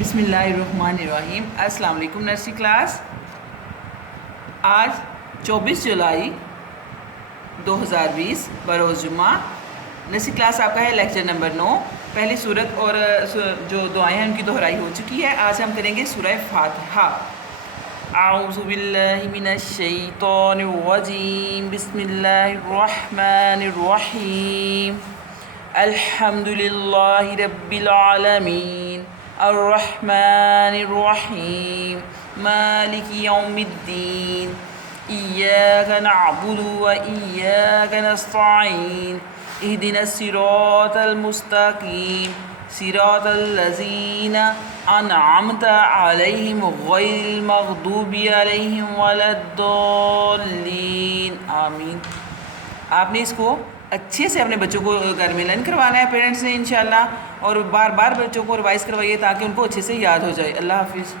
بسم اللہ الرحمن الرحیم۔ السلام علیکم نرسری کلاس۔ آج 24 جولائی 2020 بروز جمعہ۔ نرسری کلاس آپ کا ہے لیکچر نمبر 9۔ پہلی صورت اور جو دعائیں ہیں ان کی دہرائی ہو چکی ہے۔ آج ہم کریں گے سورہ فاتحہ۔ اعوذ باللہ من الشیطان الرجیم، بسم اللہ الرحمن الرحیم۔ الحمد للہ رب العالمین، الرحمن الرحیم، مالک یوم الدین، ایاک نعبد و ایاک نستعین، اہدنا الصراط المستقیم، صراط الذین انعمت علیہم غیر المغضوب علیہم ولا الضالین، آمین۔ آپ نے اس کو اچھے سے اپنے بچوں کو گھر میں لرن کروانا ہے پیرنٹس نے انشاءاللہ، اور بار بار بچوں کو ریوائز کروائیے تاکہ ان کو اچھے سے یاد ہو جائے۔ اللہ حافظ۔